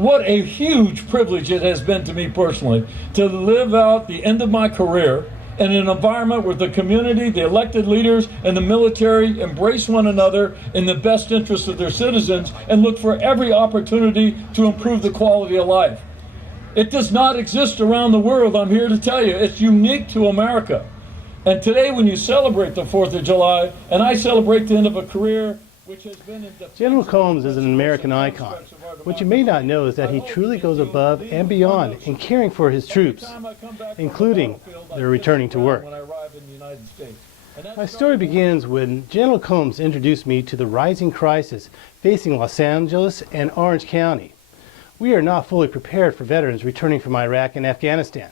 What a huge privilege it has been to me personally to live out the end of my career in an environment where the community, the elected leaders, and the military embrace one another in the best interest of their citizens and look for every opportunity to improve the quality of life. It does not exist around the world, I'm here to tell you. It's unique to America. And today when you celebrate the 4th of July, and I celebrate the end of a career which has been in General Combs is an American icon. What you may not know is that he truly goes above and beyond in caring for his troops, including their returning to work. My story begins when General Combs introduced me to the rising crisis facing Los Angeles and Orange County. We are not fully prepared for veterans returning from Iraq and Afghanistan.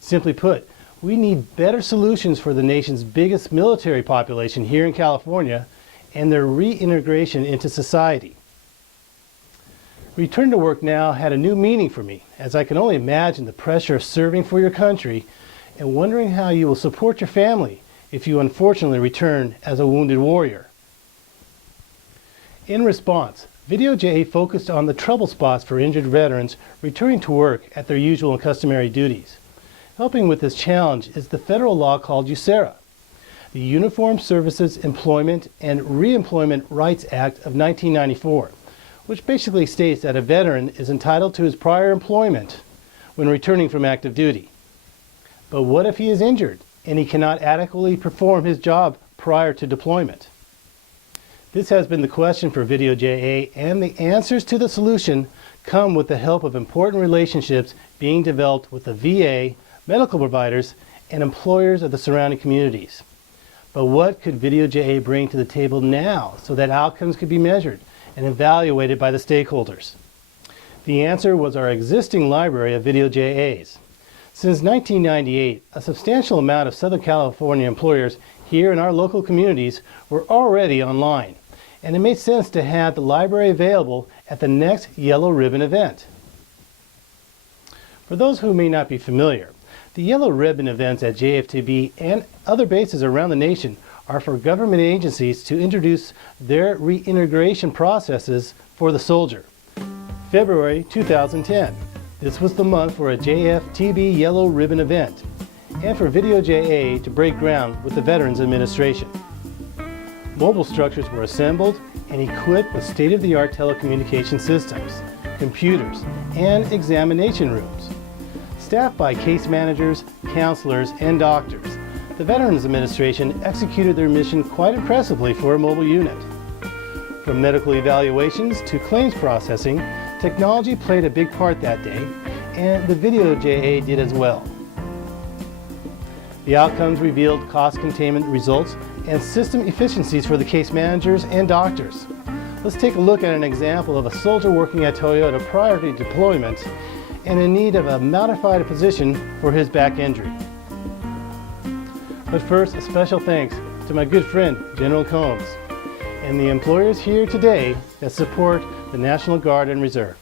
Simply put, we need better solutions for the nation's biggest military population here in California and their reintegration into society. Return to work now had a new meaning for me, as I can only imagine the pressure of serving for your country and wondering how you will support your family if you unfortunately return as a wounded warrior. In response, Video JA focused on the trouble spots for injured veterans returning to work at their usual and customary duties. Helping with this challenge is the federal law called USERRA, the Uniformed Services Employment and Reemployment Rights Act of 1994, which basically states that a veteran is entitled to his prior employment when returning from active duty. But what if he is injured and he cannot adequately perform his job prior to deployment? This has been the question for Video JA, and the answers to the solution come with the help of important relationships being developed with the VA, medical providers, and employers of the surrounding communities. But what could Video JA bring to the table now so that outcomes could be measured and evaluated by the stakeholders? The answer was our existing library of Video JAs. Since 1998, a substantial amount of Southern California employers here in our local communities were already online, and it made sense to have the library available at the next Yellow Ribbon event. For those who may not be familiar, the Yellow Ribbon events at JFTB and other bases around the nation are for government agencies to introduce their reintegration processes for the soldier. February 2010. This was the month for a JFTB Yellow Ribbon event, and for Video JA to break ground with the Veterans Administration. Mobile structures were assembled and equipped with state-of-the-art telecommunication systems, computers, and examination rooms. Staffed by case managers, counselors, and doctors, the Veterans Administration executed their mission quite impressively for a mobile unit. From medical evaluations to claims processing, technology played a big part that day, and the Video JA did as well. The outcomes revealed cost containment results and system efficiencies for the case managers and doctors. Let's take a look at an example of a soldier working at Toyota prior to deployment and in need of a modified position for his back injury. But first, a special thanks to my good friend, General Combs, and the employers here today that support the National Guard and Reserve.